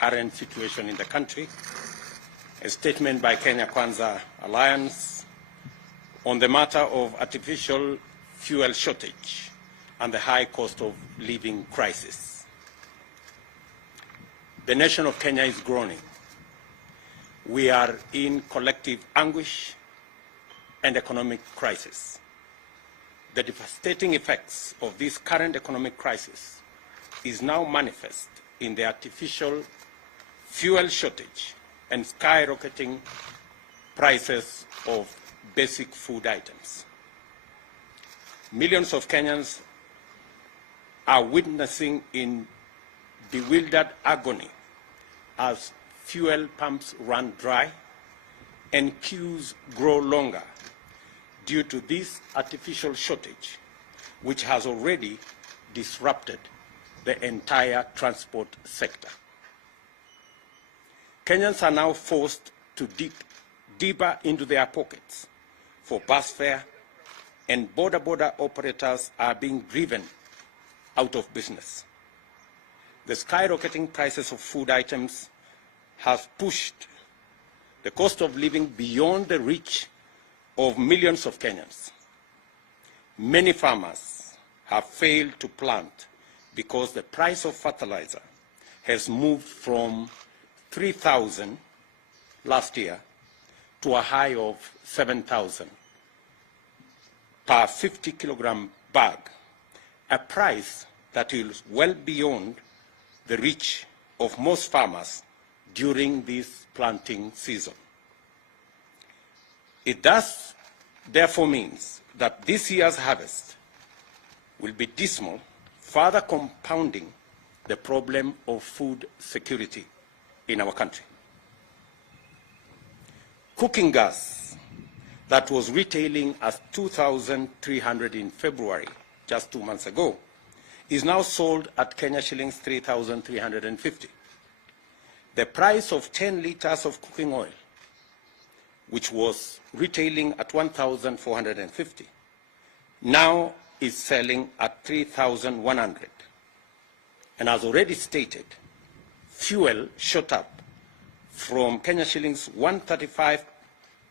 current situation in the country, a statement by Kenya Kwanza Alliance on the matter of artificial fuel shortage and the high cost of living crisis. The nation of Kenya is groaning. We are in collective anguish and economic crisis. The devastating effects of this current economic crisis is now manifest in the artificial fuel shortage and skyrocketing prices of basic food items. Millions of Kenyans are witnessing in bewildered agony as fuel pumps run dry and queues grow longer due to this artificial shortage, which has already disrupted the entire transport sector. Kenyans are now forced to dig deeper into their pockets for bus fare, and border operators are being driven out of business. The skyrocketing prices of food items have pushed the cost of living beyond the reach of millions of Kenyans. Many farmers have failed to plant because the price of fertilizer has moved from 3,000 last year to a high of 7,000 per 50-kilogram bag, a price that is well beyond the reach of most farmers during this planting season. It thus therefore means that this year's harvest will be dismal, further compounding the problem of food security in our country. Cooking gas that was retailing as 2,300 in February, just 2 months ago, is now sold at Kenya shillings 3,350. The price of 10 liters of cooking oil, which was retailing at 1,450, now is selling at 3,100. And as already stated, fuel shot up from Kenya shillings 135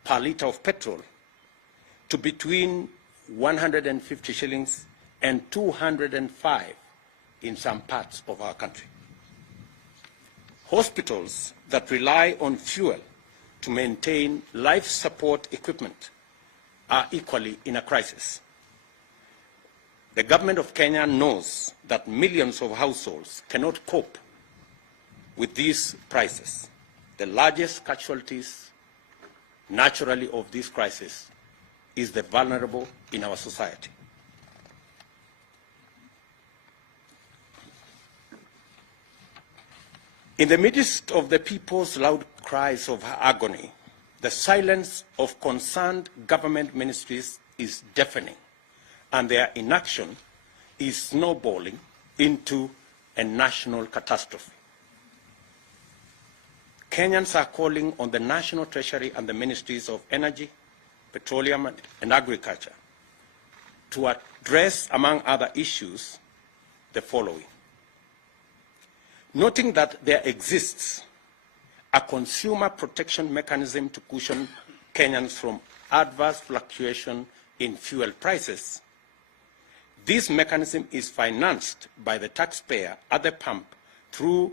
per liter of petrol to between 150 shillings and 205 in some parts of our country. Hospitals that rely on fuel to maintain life support equipment are equally in a crisis. The government of Kenya knows that millions of households cannot cope with these prices. The largest casualties, naturally, of this crisis is the vulnerable in our society. In the midst of the people's loud cries of agony, the silence of concerned government ministries is deafening, and their inaction is snowballing into a national catastrophe. Kenyans are calling on the National Treasury and the Ministries of Energy, Petroleum and Agriculture to address, among other issues, the following. Noting that there exists a consumer protection mechanism to cushion Kenyans from adverse fluctuation in fuel prices, this mechanism is financed by the taxpayer at the pump through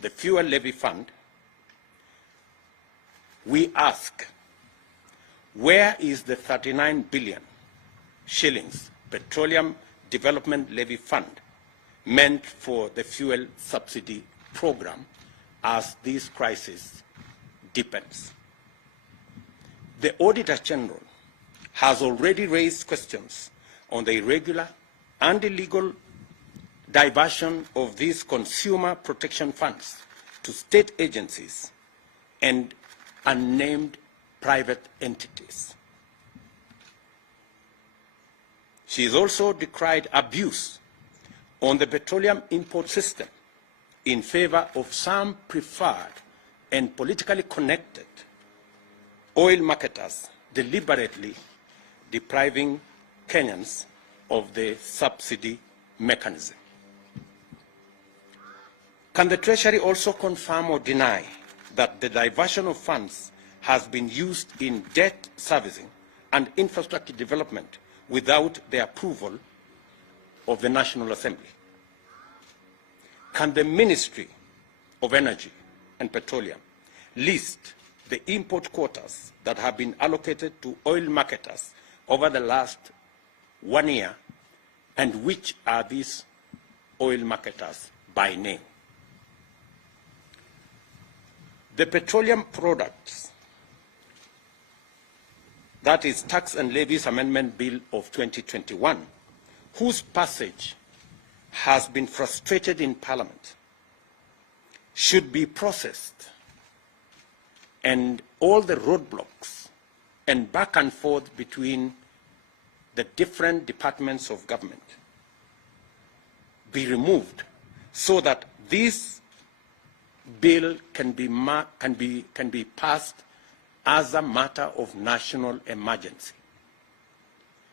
the Fuel Levy Fund. We ask, where is the 39 billion shillings Petroleum Development Levy Fund meant for the fuel subsidy program as this crisis deepens? The Auditor General has already raised questions on the irregular and illegal diversion of these consumer protection funds to state agencies and unnamed private entities. She has also decried abuse on the petroleum import system in favor of some preferred and politically connected oil marketers deliberately depriving Kenyans of the subsidy mechanism. Can the Treasury also confirm or deny that the diversion of funds has been used in debt servicing and infrastructure development without the approval of the National Assembly? Can the Ministry of Energy and Petroleum list the import quotas that have been allocated to oil marketers over the last 1 year, and which are these oil marketers by name? The Petroleum Products, that is Tax and Levies Amendment Bill of 2021, whose passage has been frustrated in Parliament, should be processed, and all the roadblocks and back and forth between the different departments of government be removed, so that this bill can be passed as a matter of national emergency.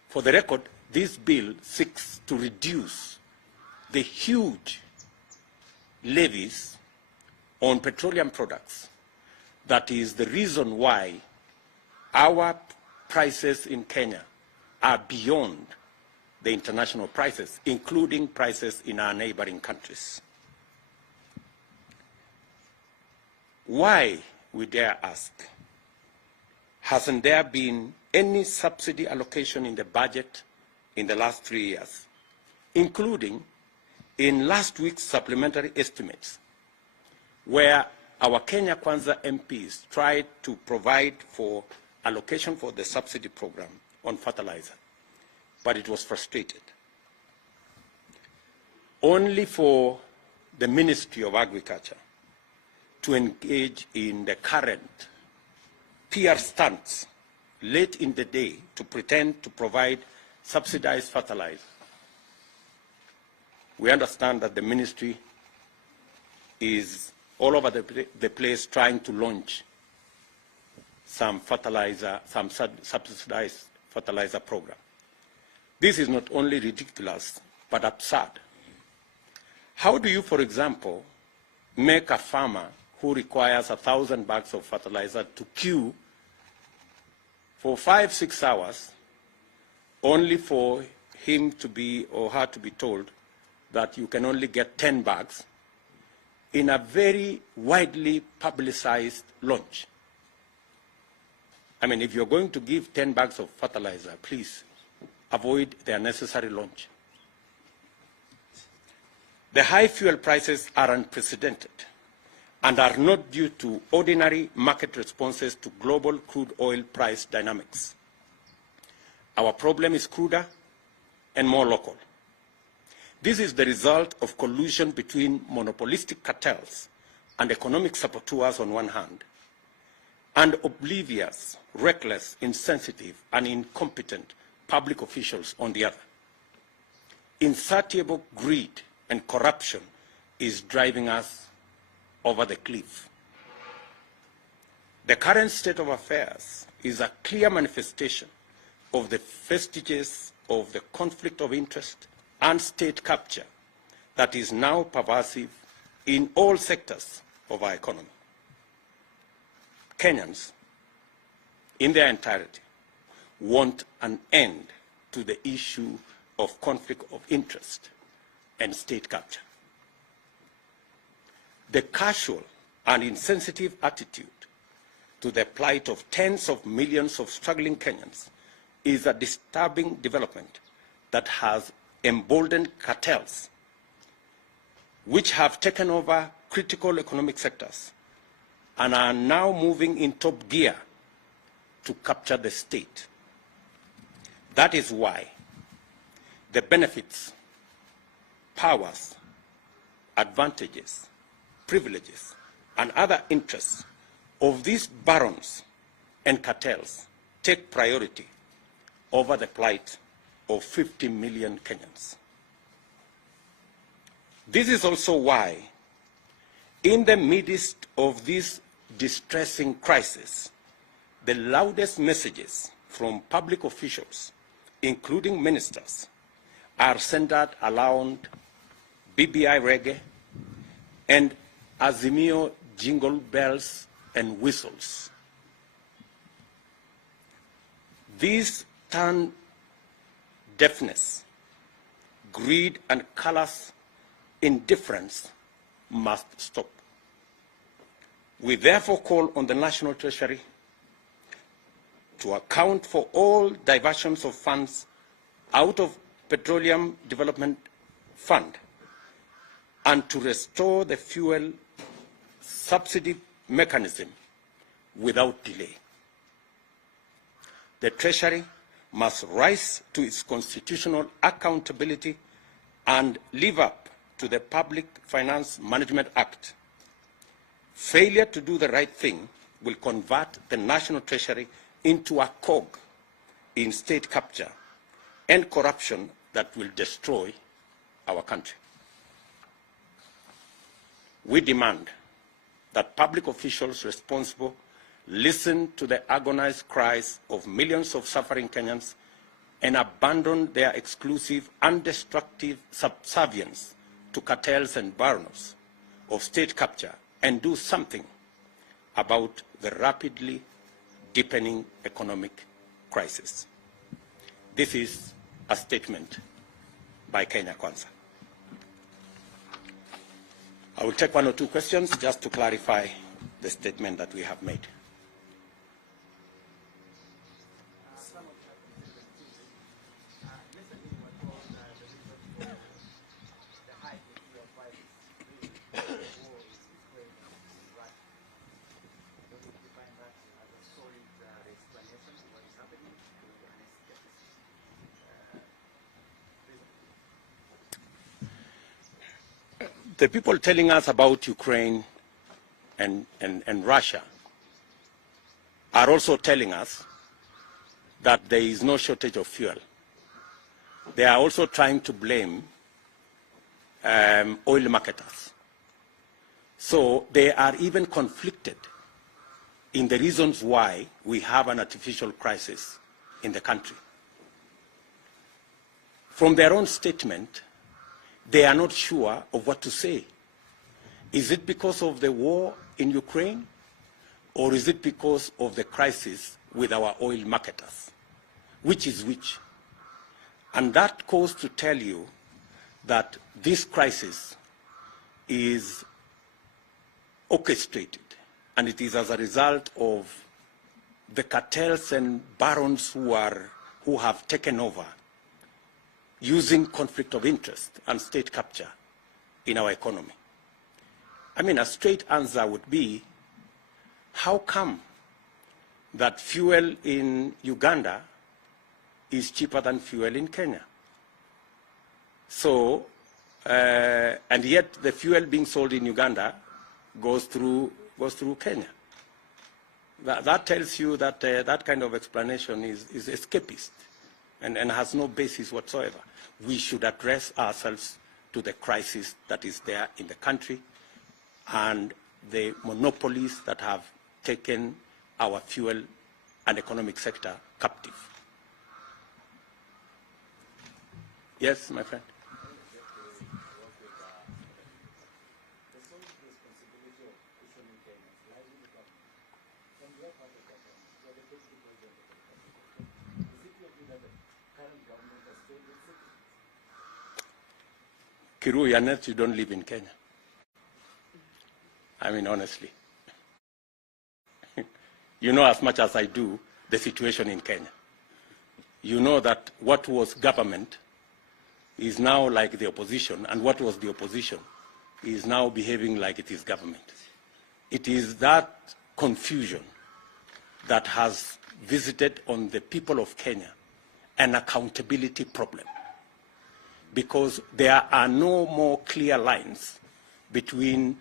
For the record, this bill seeks to reduce the huge levies on petroleum products. That is the reason why our prices in Kenya are beyond the international prices, including prices in our neighboring countries. Why, we dare ask, hasn't there been any subsidy allocation in the budget in the last 3 years, including in last week's supplementary estimates, where our Kenya Kwanza MPs tried to provide for allocation for the subsidy program on fertilizer, but it was frustrated. Only for the Ministry of Agriculture to engage in the current PR stunts late in the day to pretend to provide subsidized fertilizer. We understand that the ministry is all over the place trying to launch some subsidized fertilizer program. This is not only ridiculous, but absurd. How do you, for example, make a farmer who requires 1,000 bags of fertilizer to queue for 5-6 hours, only for him to be or her to be told that you can only get 10 bags in a very widely publicized launch? I mean, if you're going to give 10 bags of fertilizer, please avoid the unnecessary launch. The high fuel prices are unprecedented and are not due to ordinary market responses to global crude oil price dynamics. Our problem is cruder and more local. This is the result of collusion between monopolistic cartels and economic saboteurs on one hand, and oblivious, reckless, insensitive, and incompetent public officials on the other. Insatiable greed and corruption is driving us over the cliff. The current state of affairs is a clear manifestation of the vestiges of the conflict of interest and state capture that is now pervasive in all sectors of our economy. Kenyans, in their entirety, want an end to the issue of conflict of interest and state capture. The casual and insensitive attitude to the plight of tens of millions of struggling Kenyans is a disturbing development that has emboldened cartels, which have taken over critical economic sectors and are now moving in top gear to capture the state. That is why the benefits, powers, advantages, privileges, and other interests of these barons and cartels take priority over the plight of 50 million Kenyans. This is also why, in the midst of this distressing crisis, the loudest messages from public officials, including ministers, are centered around BBI reggae and Azimio jingle bells and whistles. These turn deafness, greed, and callous indifference must stop. We therefore call on the National Treasury to account for all diversions of funds out of Petroleum Development Fund and to restore the fuel subsidy mechanism without delay. The Treasury must rise to its constitutional accountability and live up to the Public Finance Management Act. Failure to do the right thing will convert the National Treasury into a cog in state capture and corruption that will destroy our country. We demand that public officials responsible listen to the agonized cries of millions of suffering Kenyans and abandon their exclusive and destructive subservience to cartels and barons of state capture and do something about the rapidly deepening economic crisis. This is a statement by Kenya Kwanza. I will take one or two questions just to clarify the statement that we have made. The people telling us about Ukraine and Russia are also telling us that there is no shortage of fuel. They are also trying to blame oil marketers. So they are even conflicted in the reasons why we have an artificial crisis in the country. From their own statement, they are not sure of what to say. Is it because of the war in Ukraine, or is it because of the crisis with our oil marketers? Which is which? And that goes to tell you that this crisis is orchestrated, and it is as a result of the cartels and barons who have taken over, using conflict of interest and state capture in our economy. I mean, a straight answer would be, how come that fuel in Uganda is cheaper than fuel in Kenya? So, and yet the fuel being sold in Uganda goes through Kenya. That tells you that that kind of explanation is escapist and has no basis whatsoever. We should address ourselves to the crisis that is there in the country and the monopolies that have taken our fuel and economic sector captive. Yes, my friend. Kiru, Yanet, you don't live in Kenya. I mean, honestly. You know as much as I do the situation in Kenya. You know that what was government is now like the opposition, and what was the opposition is now behaving like it is government. It is that confusion that has visited on the people of Kenya an accountability problem, because there are no more clear lines between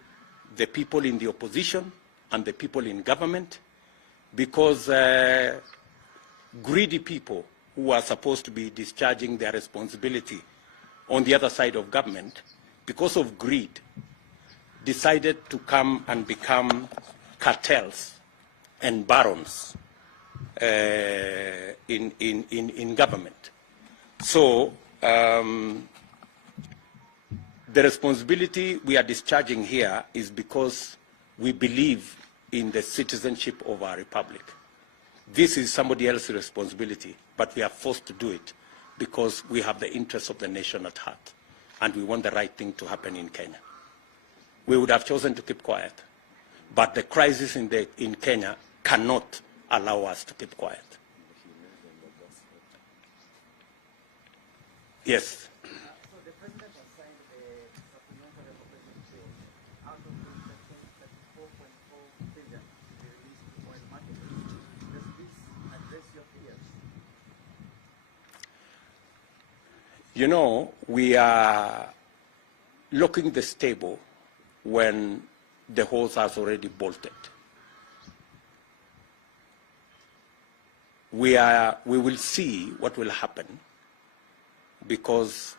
the people in the opposition and the people in government, because greedy people who are supposed to be discharging their responsibility on the other side of government, because of greed, decided to come and become cartels and barons in government. So The responsibility we are discharging here is because we believe in the citizenship of our republic. This is somebody else's responsibility, but we are forced to do it because we have the interests of the nation at heart, and we want the right thing to happen in Kenya. We would have chosen to keep quiet, but the crisis in Kenya cannot allow us to keep quiet. Yes. So the President has signed a supplementary appropriation bill out of which section 34.4 billion to be released to oil market. Does this address your fears? You know, we are locking the stable when the horse has already bolted. We will see what will happen, because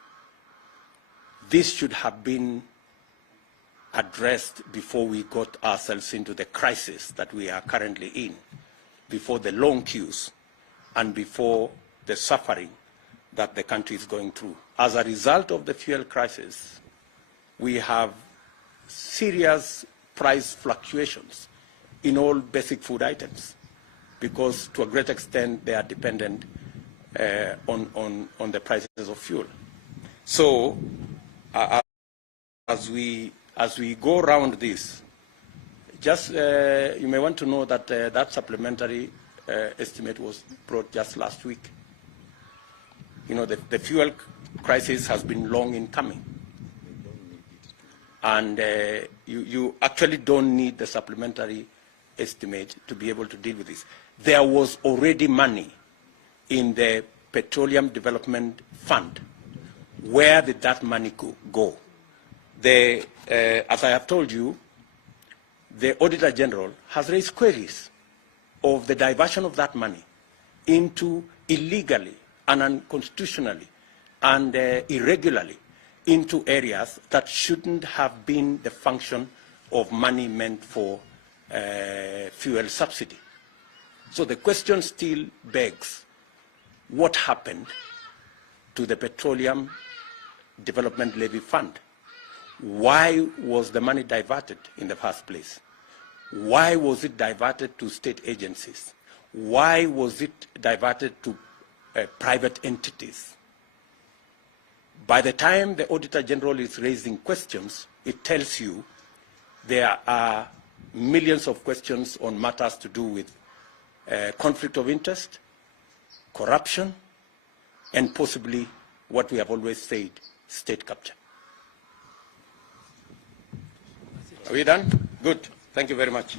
this should have been addressed before we got ourselves into the crisis that we are currently in, before the long queues and before the suffering that the country is going through. As a result of the fuel crisis, we have serious price fluctuations in all basic food items, because to a great extent they are dependent on the prices of fuel. So as we go around this, just you may want to know that that supplementary estimate was brought just last week. You know, the fuel crisis has been long in coming, and you actually don't need the supplementary estimate to be able to deal with this. There was already money in the Petroleum Development Fund. Where did that money go? As I have told you, the Auditor General has raised queries of the diversion of that money into illegally and unconstitutionally and irregularly into areas that shouldn't have been the function of money meant for fuel subsidy. So the question still begs, what happened to the Petroleum Development Levy Fund? Why was the money diverted in the first place? Why was it diverted to state agencies? Why was it diverted to private entities? By the time the Auditor General is raising questions, it tells you there are millions of questions on matters to do with conflict of interest, corruption, and possibly what we have always said, state capture. Are we done? Good. Thank you very much.